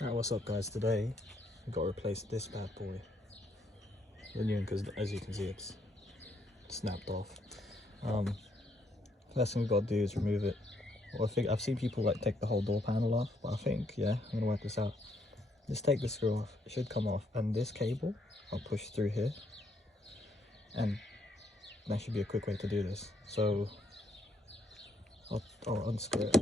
Alright, what's up guys? Today we've got to replace this bad boy. The new one, because as you can see it's snapped off. First thing we've got to do is remove it. Well, I think I've seen people like take the whole door panel off, but I think, yeah, I'm gonna work this out. Let's take the screw off. It should come off, and this cable I'll push through here, and that should be a quick way to do this. So I'll unscrew it.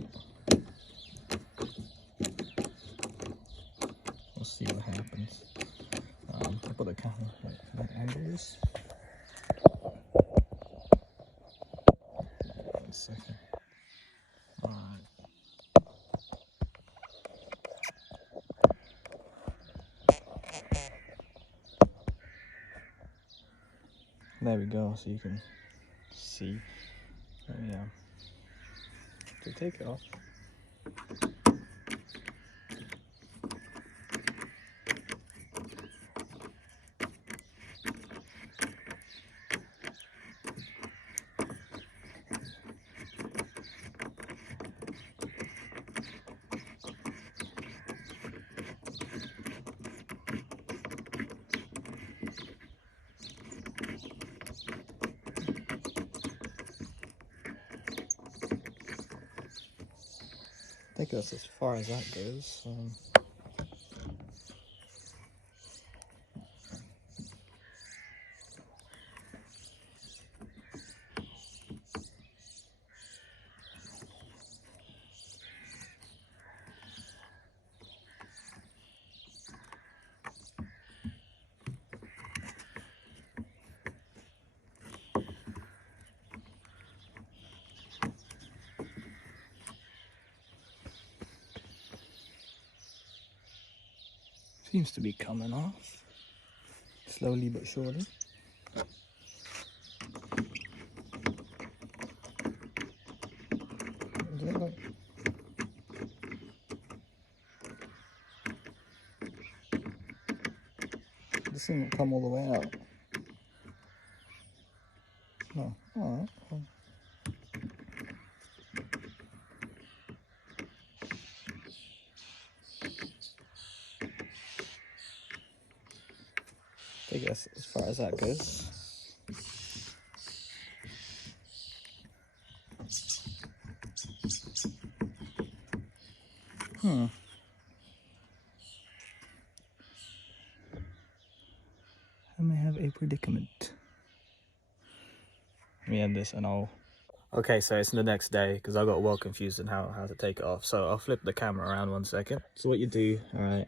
We'll see what happens. I'll put the camera like that angle is. 1 second. Alright. There we go, so you can see. Yeah. So take it off. I think that's as far as that goes. Seems to be coming off, slowly but surely. This thing won't come all the way out. No, alright. I guess as far as that goes. I may have a predicament. Let me end this and I'll... Okay, so it's the next day because I got well confused in how to take it off. So I'll flip the camera around 1 second. So what you do, alright.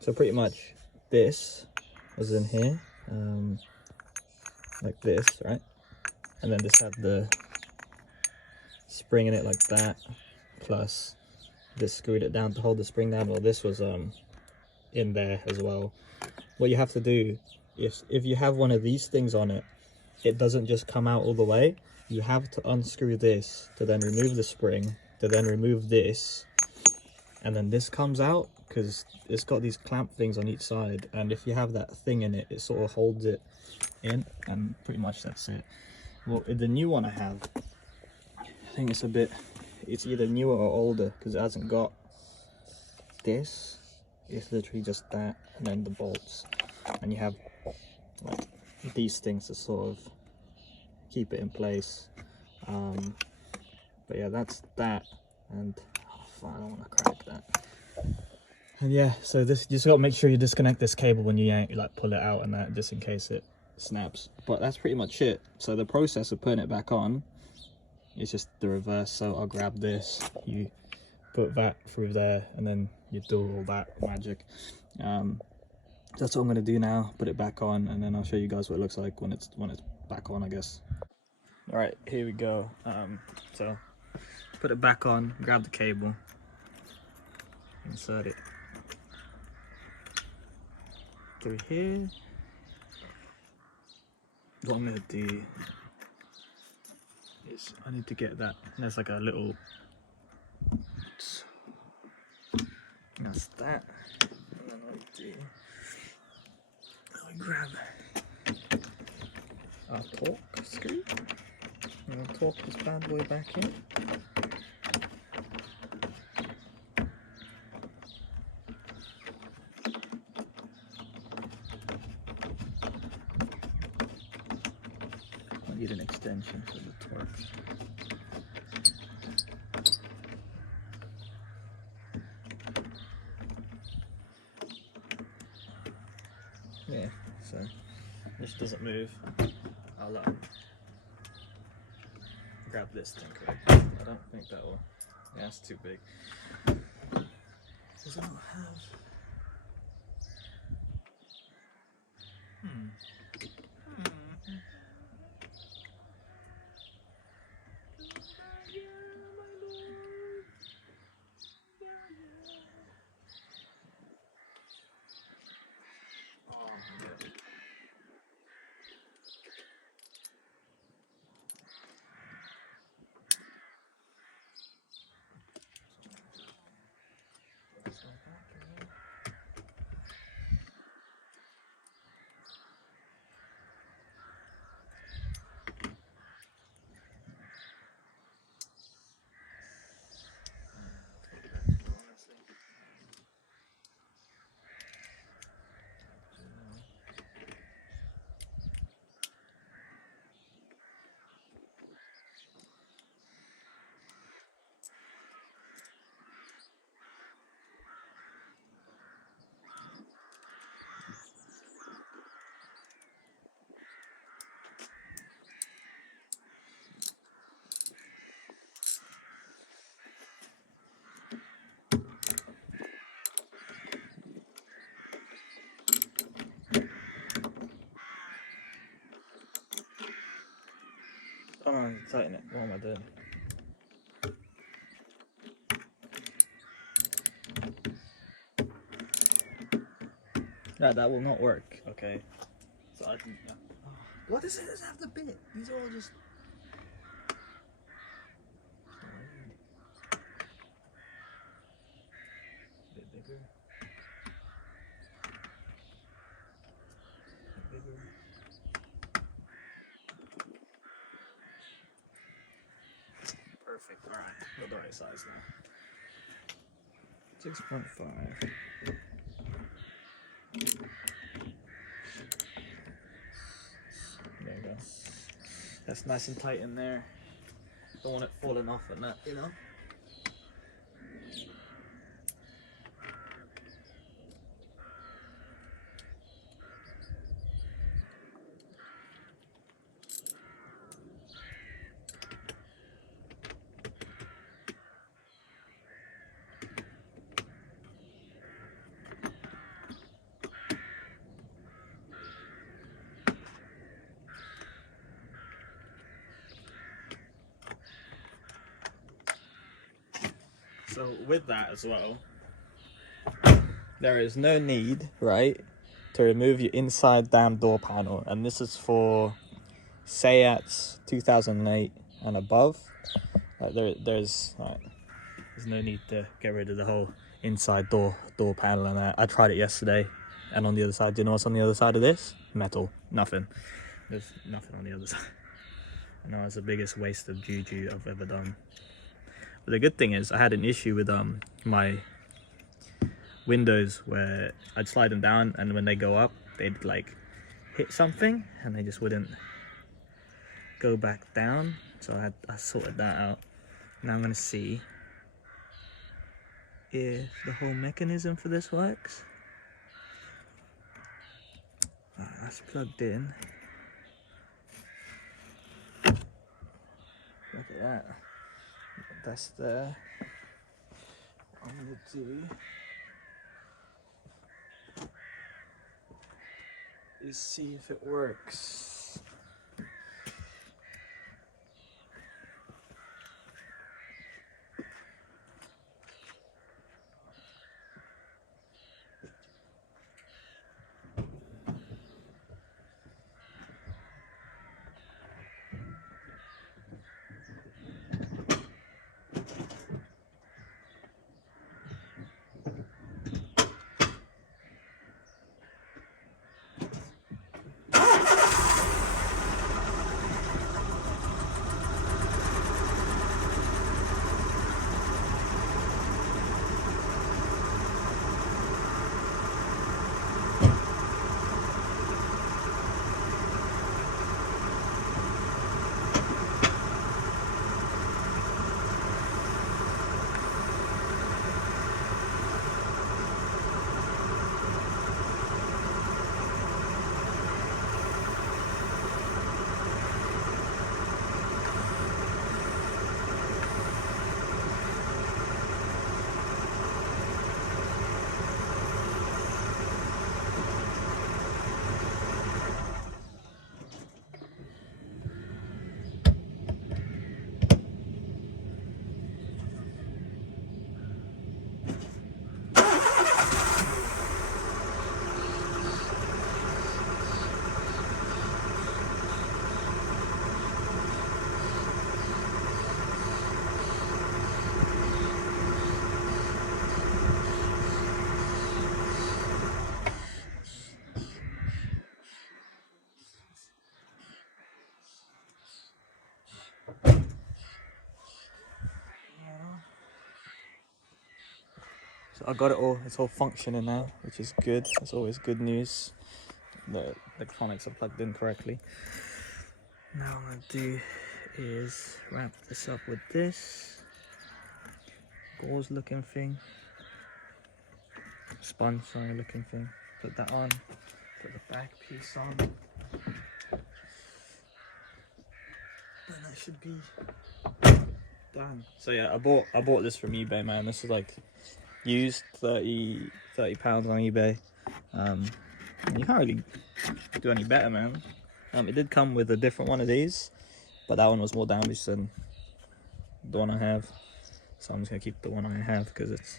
So pretty much this was in here, like this, right? And then this had the spring in it like that, plus this screwed it down to hold the spring down. Well, this was in there as well. What you have to do, if you have one of these things on it, it doesn't just come out all the way. You have to unscrew this to then remove the spring, to then remove this, and then this comes out because it's got these clamp things on each side, and if you have that thing in it, it sort of holds it in, and pretty much that's it. Well, the new one I have, I think it's either newer or older because it hasn't got this. It's literally just that and then the bolts, and you have like these things to sort of keep it in place. But yeah, that's that, and I don't want to crack that. And yeah, so this, you just got to make sure you disconnect this cable when you like pull it out and that, just in case it snaps. But that's pretty much it. So the process of putting it back on is just the reverse. So I'll grab this, you put that through there, and then you do all that magic. That's what I'm going to do now, put it back on, and then I'll show you guys what it looks like when it's back on, I guess. All right, here we go. So put it back on, grab the cable, insert it through here. What I'm going to do is I need to get that, there's like a little, that's that, and then I grab our torque screw, and I'll torque this bad boy back in. extension for the torque. Yeah, so this doesn't move. I'll grab this thing quick. I don't think that will. Yeah, it's too big. Does it not have? Oh no, tighten it. What am I doing? No, that will not work. Okay. So I can. What does it have the bit? These are all just. A bit bigger. A bit bigger. Perfect. All right. Got the right size now. 6.5. There you go. That's nice and tight in there. Don't want it falling off and that, you know? So with that as well, there is no need, right, to remove your inside damn door panel. And this is for Seats 2008 and above. There's no need to get rid of the whole inside door panel. And I tried it yesterday, and on the other side, do you know what's on the other side of this? Metal. Nothing. There's nothing on the other side. I know it's the biggest waste of juju I've ever done. But the good thing is I had an issue with my windows where I'd slide them down, and when they go up, they'd like hit something and they just wouldn't go back down. So I sorted that out. Now I'm gonna see if the whole mechanism for this works. That's plugged in. Look at that. That's there. What I'm gonna do is see if it works. So I got it all, it's all functioning now, which is good. That's always good news. The electronics are plugged in correctly. Now what I'm going to do is wrap this up with this gauze looking thing, sponge sorry looking thing. Put that on, put the back piece on. Then that should be done. So yeah, I bought this from eBay, man. This is like used 30 pounds on eBay. And you can't really do any better, man. It did come with a different one of these, but that one was more damaged than the one I have. So I'm just gonna keep the one I have because it's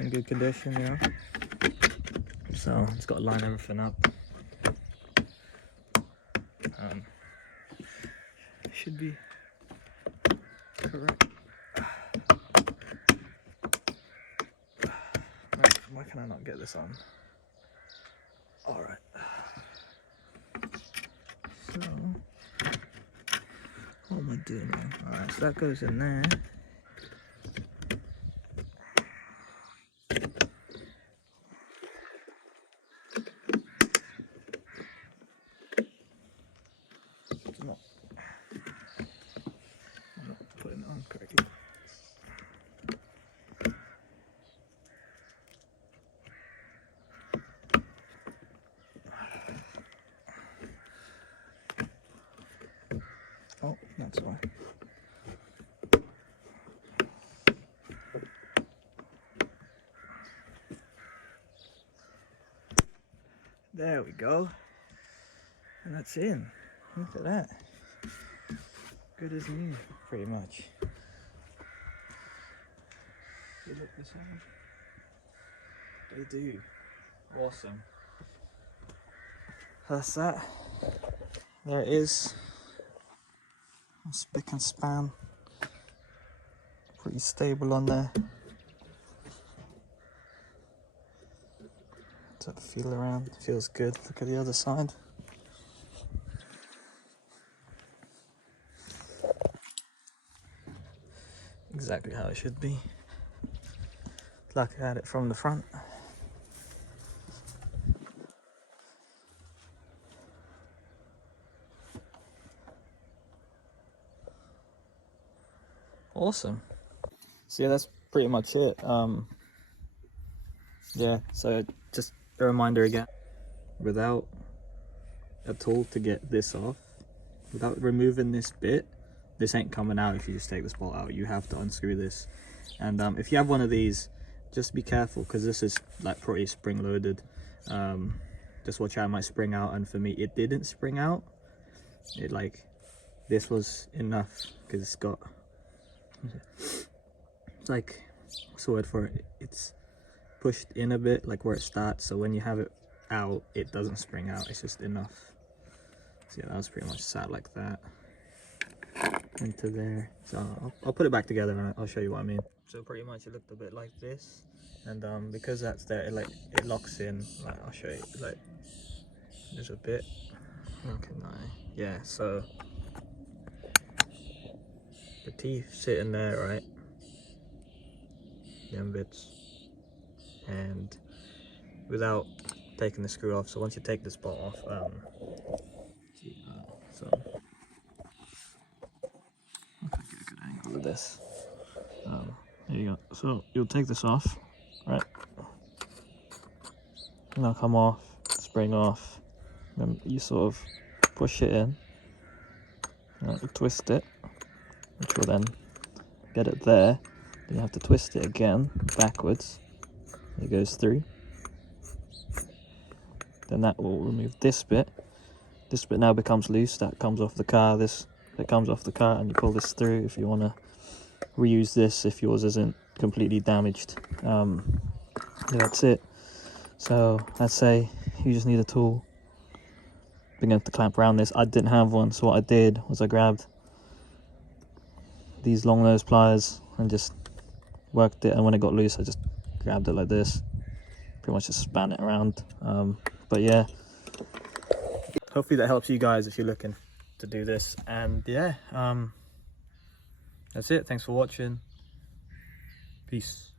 in good condition, you know. So it's got to line everything up. Should be correct. Why can I not get this on? All right. So what am I doing now? All right, so that goes in there. I'm not putting it on correctly. Oh, that's why. There we go. And that's in. Look at that. Good as new, pretty much. You look the same. They do. Awesome. That's that. There it is. Spick and span. Pretty stable on there. Let's have a feel around. Feels good. Look at the other side. Exactly how it should be. Like I had it from the front. Awesome. So yeah, that's pretty much it. Yeah, so just a reminder again, without a tool to get this off, without removing this bit, this ain't coming out if you just take this bolt out. You have to unscrew this. And if you have one of these, just be careful because this is like pretty spring loaded. Just watch out, it might spring out, and for me it didn't spring out. It like, this was enough because it's got, it's like, what's the word for it? It's pushed in a bit, like where it starts, so when you have it out, it doesn't spring out, it's just enough. So yeah, that was pretty much sat like that into there. So I'll put it back together and I'll show you what I mean. So pretty much it looked a bit like this, and because that's there, it locks in. Like, I'll show you, like there's a bit, okay, yeah, so the teeth sit in there, right, them bits, and without taking the screw off, so once you take this bolt off, so get a good angle of this. There you go. So you'll take this off, right? And that'll come off, spring off. Then you sort of push it in, you twist it, which will then get it there. Then you have to twist it again backwards. It goes through. Then that will remove this bit. This bit now becomes loose. That comes off the car. This bit comes off the car, and you pull this through if you want to reuse this if yours isn't completely damaged. Yeah, that's it. So I'd say you just need a tool big enough to clamp around this. I didn't have one, so what I did was I grabbed these long nose pliers and just worked it, and when it got loose I just grabbed it like this, pretty much just span it around. But yeah, hopefully that helps you guys if you're looking to do this. And yeah, that's it. Thanks for watching. Peace.